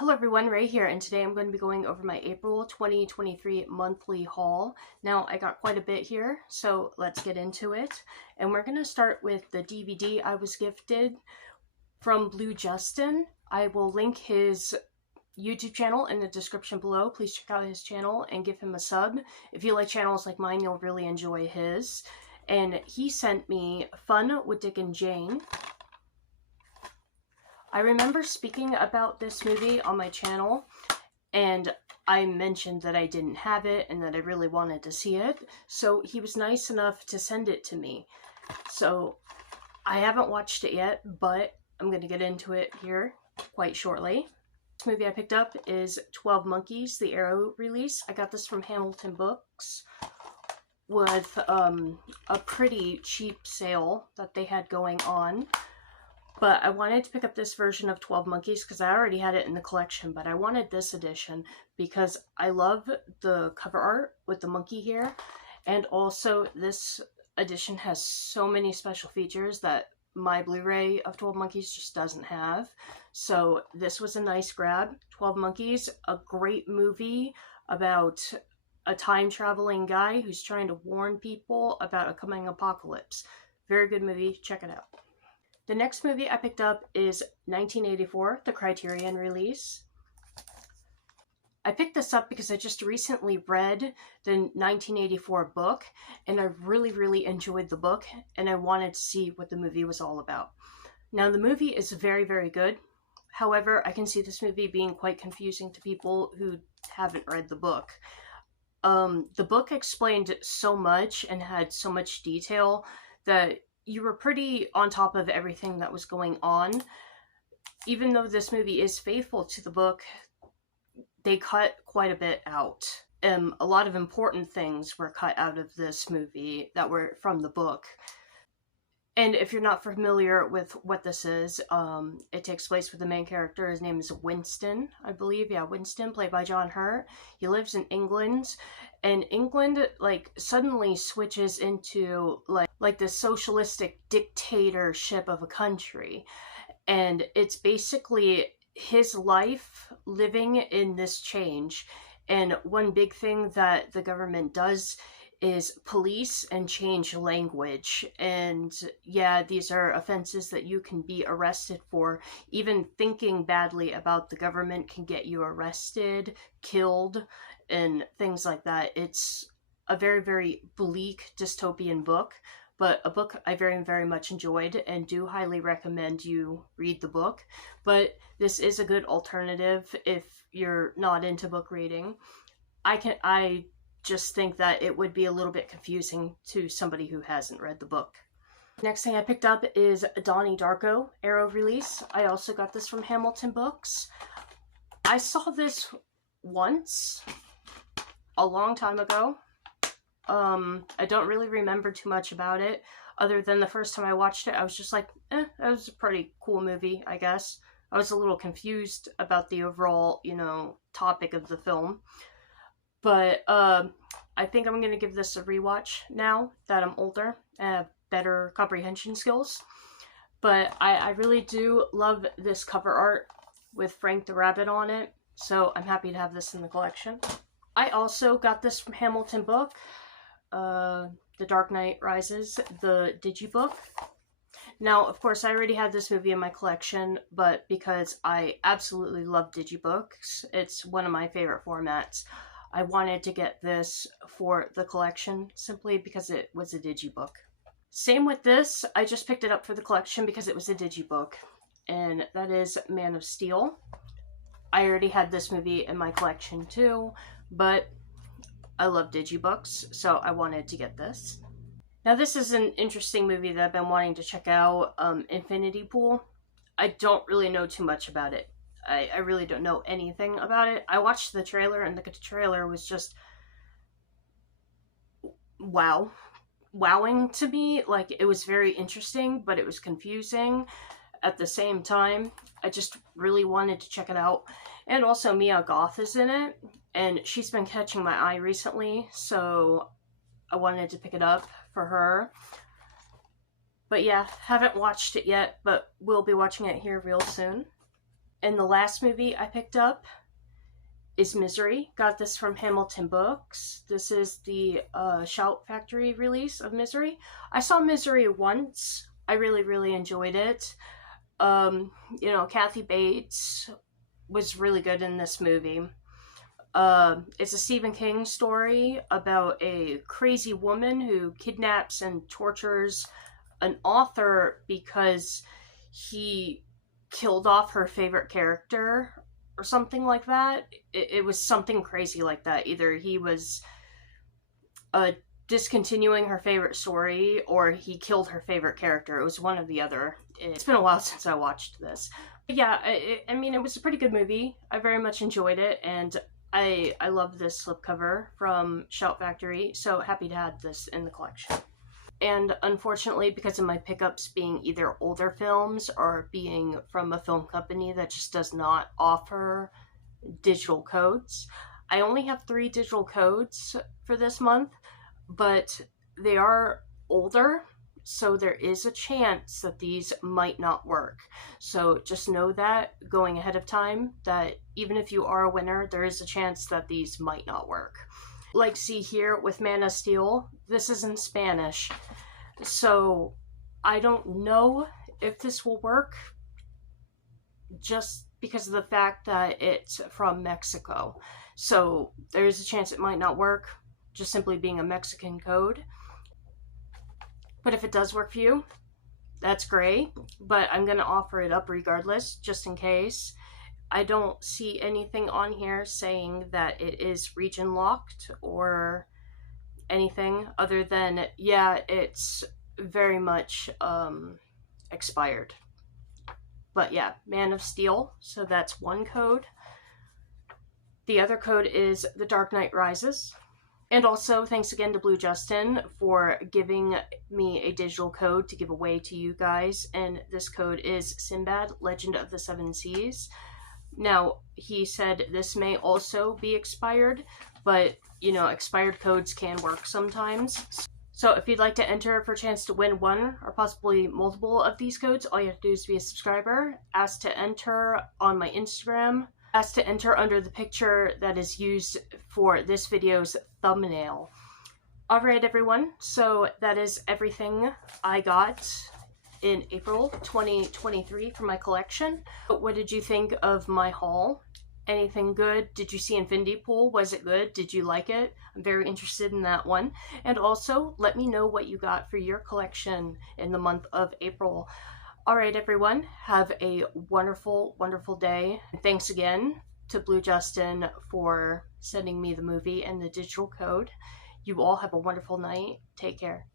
Hello everyone, Ray here, and today I'm going to be going over my April 2023 monthly haul. Now, I got quite a bit here, so let's get into it. And we're going to start with the DVD I was gifted from BluJustin. I will link his YouTube channel in the description below. Please check out his channel and give him a sub. If you like channels like mine, you'll really enjoy his. And he sent me Fun with Dick and Jane. I remember speaking about this movie on my channel, and I mentioned that I didn't have it and that I really wanted to see it, so he was nice enough to send it to me. So I haven't watched it yet, but I'm going to get into it here quite shortly. This movie I picked up is 12 Monkeys, the Arrow release. I got this from Hamilton Books with a pretty cheap sale that they had going on. But I wanted to pick up this version of 12 Monkeys because I already had it in the collection, but I wanted this edition because I love the cover art with the monkey here. And also, this edition has so many special features that my Blu-ray of 12 Monkeys just doesn't have. So this was a nice grab. 12 Monkeys, a great movie about a time-traveling guy who's trying to warn people about a coming apocalypse. Very good movie. Check it out. The next movie I picked up is 1984, the Criterion release. I picked this up because I just recently read the 1984 book, and I really enjoyed the book, and I wanted to see what the movie was all about. Now, the movie is very good. However, I can see this movie being quite confusing to people who haven't read the book. The book explained so much and had so much detail that you were pretty on top of everything that was going on. Even though this movie is faithful to the book, they cut quite a bit out. A lot of important things were cut out of this movie that were from the book. And if you're not familiar with what this is, it takes place with the main character. His name is Winston, I believe. Yeah, Winston, played by John Hurt. He lives in England, and England, suddenly switches into, like this socialistic dictatorship of a country. And it's basically his life living in this change. And one big thing that the government does is police and change language. And yeah, these are offenses that you can be arrested for. Even thinking badly about the government can get you arrested, killed, and things like that. It's a very bleak dystopian book, but a book I very much enjoyed and do highly recommend you read the book. But this is a good alternative if you're not into book reading. I just think that it would be a little bit confusing to somebody who hasn't read the book. Next thing I picked up is Donnie Darko, Arrow release. I also got this from Hamilton Books. I saw this once, a long time ago. I don't really remember too much about it, other than the first time I watched it, I was just like, that was a pretty cool movie, I guess. I was a little confused about the overall, topic of the film. But I think I'm going to give this a rewatch now that I'm older and have better comprehension skills. But I really do love this cover art with Frank the Rabbit on it, so I'm happy to have this in the collection. I also got this from Hamilton Book, The Dark Knight Rises, the digibook. Now, of course, I already had this movie in my collection, but because I absolutely love digibooks, it's one of my favorite formats, I wanted to get this for the collection simply because it was a digibook. Same with this, I just picked it up for the collection because it was a digibook, and that is Man of Steel. I already had this movie in my collection too, but I love digibooks, so I wanted to get this. Now, this is an interesting movie that I've been wanting to check out, Infinity Pool. I don't really know too much about it. I really don't know anything about it. I watched the trailer, and the trailer was just wowing to me. Like, it was very interesting, but it was confusing at the same time. I just really wanted to check it out. And also, Mia Goth is in it, and she's been catching my eye recently, so I wanted to pick it up for her. But yeah, haven't watched it yet, but we'll be watching it here real soon. And the last movie I picked up is Misery. Got this from Hamilton Books. This is the Shout Factory release of Misery. I saw Misery once. I really enjoyed it. Kathy Bates was really good in this movie. It's a Stephen King story about a crazy woman who kidnaps and tortures an author because he killed off her favorite character or something like that. It was something crazy like that. Either he was discontinuing her favorite story or he killed her favorite character. It was one or the other. It's been a while since I watched this. But yeah, I mean, it was a pretty good movie. I very much enjoyed it, and I love this slipcover from Shout Factory, so happy to have this in the collection. And unfortunately, because of my pickups being either older films or being from a film company that just does not offer digital codes, I only have 3 digital codes for this month, but they are older, so there is a chance that these might not work. So just know that going ahead of time, that even if you are a winner, there is a chance that these might not work. Like, see here with Man of Steel, this is in Spanish, so I don't know if this will work just because of the fact that it's from Mexico. So there's a chance it might not work, just simply being a Mexican code. But if it does work for you, that's great, but I'm going to offer it up regardless, just in case. I don't see anything on here saying that it is region locked or anything other than, yeah, it's very much expired. But yeah, Man of Steel, so that's one code. The other code is The Dark Knight Rises. And also, thanks again to BluJustin for giving me a digital code to give away to you guys. And this code is Sinbad, Legend of the Seven Seas. Now, he said this may also be expired, but, expired codes can work sometimes. So if you'd like to enter for a chance to win one or possibly multiple of these codes, all you have to do is be a subscriber. Ask to enter on my Instagram. Ask to enter under the picture that is used for this video's thumbnail. Alright everyone, so that is everything I got in April 2023 for my collection. What did you think of my haul? Anything good? Did you see Infinity Pool? Was it good? Did you like it? I'm very interested in that one. And also, let me know what you got for your collection in the month of April. Alright everyone, have a wonderful, wonderful day. Thanks again to BluJustin for sending me the movie and the digital code. You all have a wonderful night. Take care.